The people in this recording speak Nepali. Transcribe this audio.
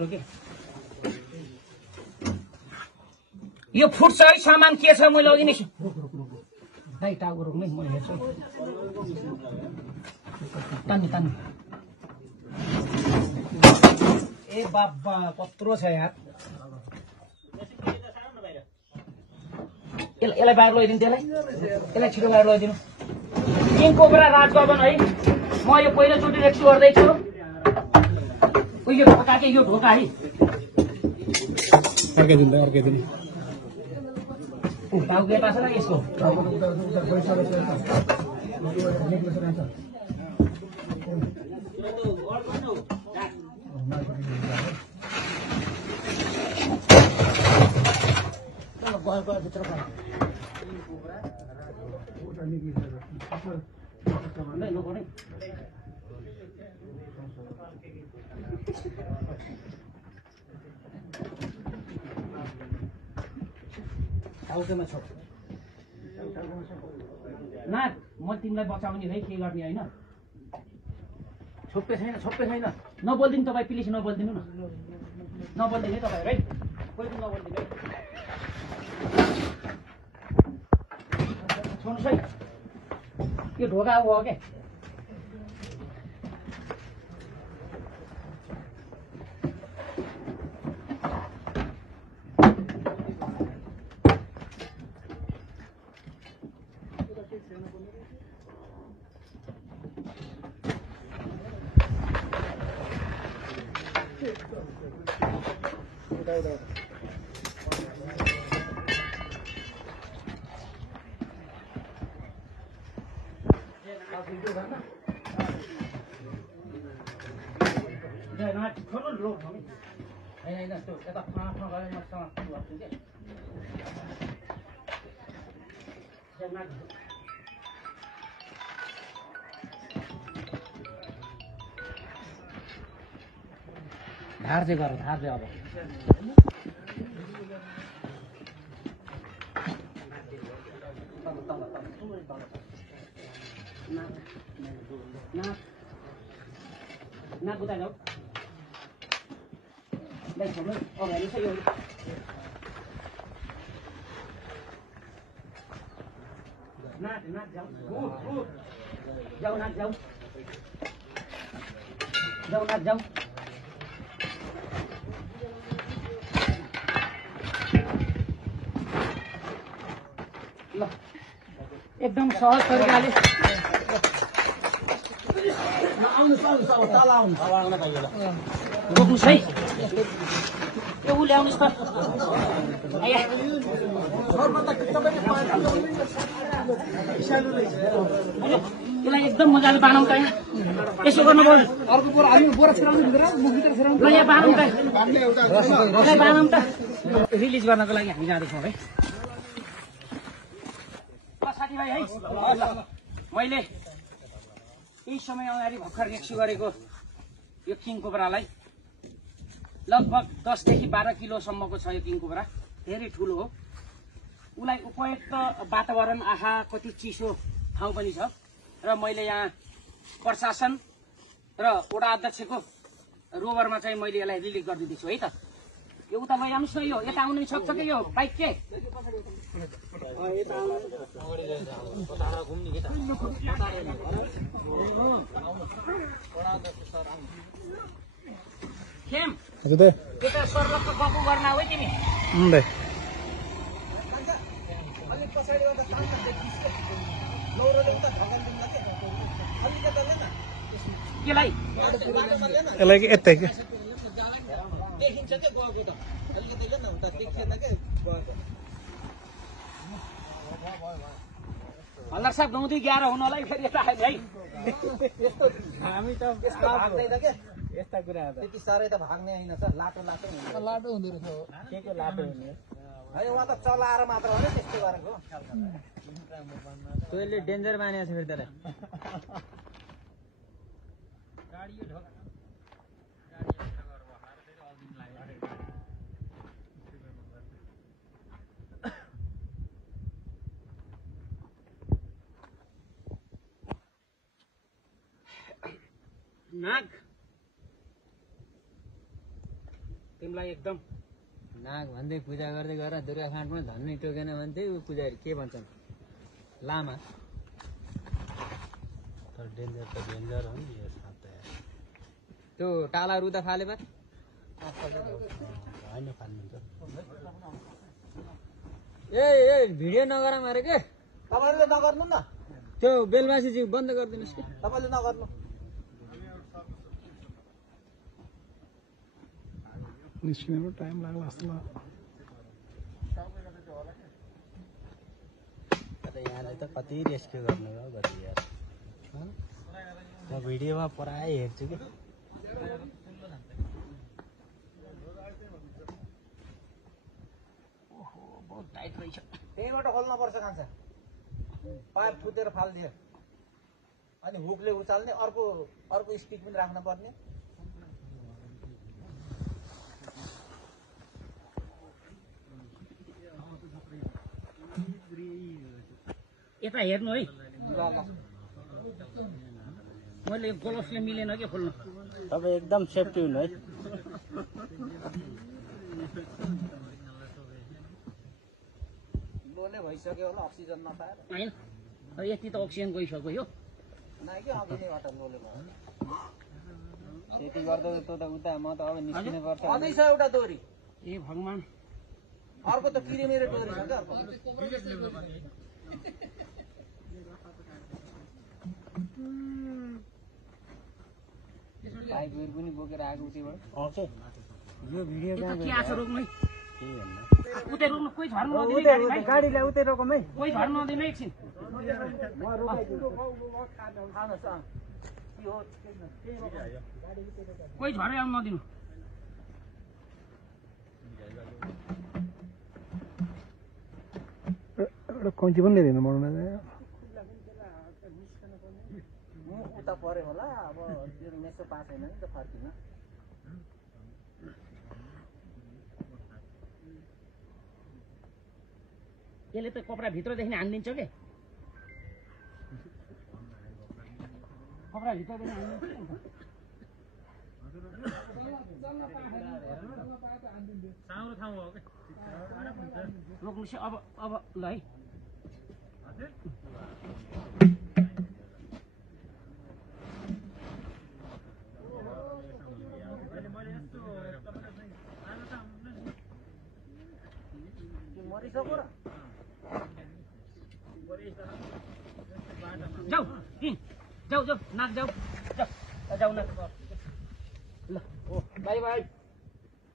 गरौँ के यो फुट्छ है सामान के छ मैले अघि नै दाइ टाउको रोक्ने म हेर्छु तान्नु तान्नु ए बाबा कत्रो छ यार यसलाई बाहिर लैदिनु यसलाई छिटो बाहिर लैदिनु किङ कोब्रा राजभवन है म यो पहिलोचोटि रेक्सु गर्दैछु यो ढोका के यो ढोका है अर्कै टाउके पास न यसको भित्र टाउकेमा छ नाक म तिमीलाई बचाउने है के गर्ने होइन छोप्पे छैन नबोलिदिनु तपाईँ प्लिज नबोलिदिनु न नबोलिदिनु है तपाईँ है कोही पनि नबोलिदिनु है छोड्नुहोस् है यो ढोका हो क्या धार चाहिँ गर धार चाहिँ अब नाक उता जाऊ अगाडि छ यो नाक जाऊ जाऊ नाक जाऊ नाक जाऊ ल एकदम सहज तरिकाले रोक्नुहोस् है यो उ ल्याउनुहोस् त यसलाई एकदम मजाले बानौँ त यसो गर्नुपर्छ ल यहाँ बानौँ त रिलिज गर्नको लागि हामी जाँदैछौँ है साथीभाइ है मैले यही समय अगाडि भर्खर रेक्सु गरेको यो किङ कोब्रालाई लगभग 10 देखि 12 किलोसम्मको छ यो किङ कोब्रा धेरै ठुलो हो उलाई उपयुक्त वातावरण आहा कति चिसो ठाउँ पनि छ र मैले यहाँ प्रशासन र वडा अध्यक्षको रोभरमा चाहिँ मैले यसलाई रिलिज गरिदिँदैछु है त यो उता लैजानुस् न यो यता आउनु सक्छ कि यो बाइक के खेम यता स्वर्गको गफु गर्न हो तिमी यसलाई यतै के देखिन्छ के गएको त अलिकति हेर्न उता देखिएन के गएको हल्ला साहब गाउँदै 11 हुनलाई फेरि यता आयो है हामी त यस्तो भाग्दैन के यस्ता कुरा त्यति साह्रै त भाग्ने हैन सर लाटो हुँदो रहेछ के लाटो हुने है उहाँ त चलाएर मात्र हो नि त्यस्तो गरेको तैले डेन्जर मानेछ फेरि त्यसलाई गाडी यो ढोका नाग तिमीलाई एकदम नाग भन्दै पूजा गर्दै गर दुर्गा फाँटमा धन्नै टोकेन भने चाहिँ ऊ पुजारी के भन्छन् लामा तर डेन्जर त डेन्जर हो नि यो साँप त यार। त्यो टाला रुदा फाले पा होइन फाल्नु त ए भिडियो नगरौँ अरे के तपाईँले नगर्नु न त्यो बेलबासी बन्द गरिदिनुहोस् कि तपाईँले नगर्नु निस्किनु टाइम लाग्ला जस्तो यहाँले त कति रेस्क्यु गर्नु हो गरी यार म भिडियोमा प्राय हेर्छु कि बहुत टाइट रहेछ। त्यहीँबाट खोल्न पर्छ खान्छ पाइप फुटेर फालिदियो अनि हुकले उचाल्ने अर्को स्टिक पनि राख्न पर्ने यता हेर्नु है ल ल मैले ग्लोभ्सले मिलेन के खोल्नु। तपाईँ एकदम सेफ्टी हुनु है। लोले भइसक्यो होला अक्सिजन नपाएर होइन यति त अक्सिजन गइसक्यो यो। नाइ कि अघिबाट लोले भयो त्यति गर्दा त उता म त अब निस्किनु पर्छ अझै छ एउटा डोरी ए भगवान अर्को त किरेमेरे डोरी छ क्या अर्को पाइपहरू पनि बोकेर आएको उतिबाट ओके यो भिडियो के आछ रोक्नु है केही भन्नु उतै रोक्नु कोही झर्नु नदिने गाडी भाइ। गाडीलाई उतै रोकौँ है कोही झर्नु नदिने एकछिन कोही झरे आउनु नदिनु। एउटा कैँची पनि लिँदैन बनाउन उता पऱ्यो होला अब त्यो मेसो पास छैन नि त फर्किन यसले त कपडा भित्रदेखि हानिदिन्छ के कपडा भित्रदेखि हानिदिन्छ रोक्नु चाहिँ अब ल है मरिसक्यो र जाऊ जाऊ नाक जाऊ जाऊ नाक ल ओ बाई बाई।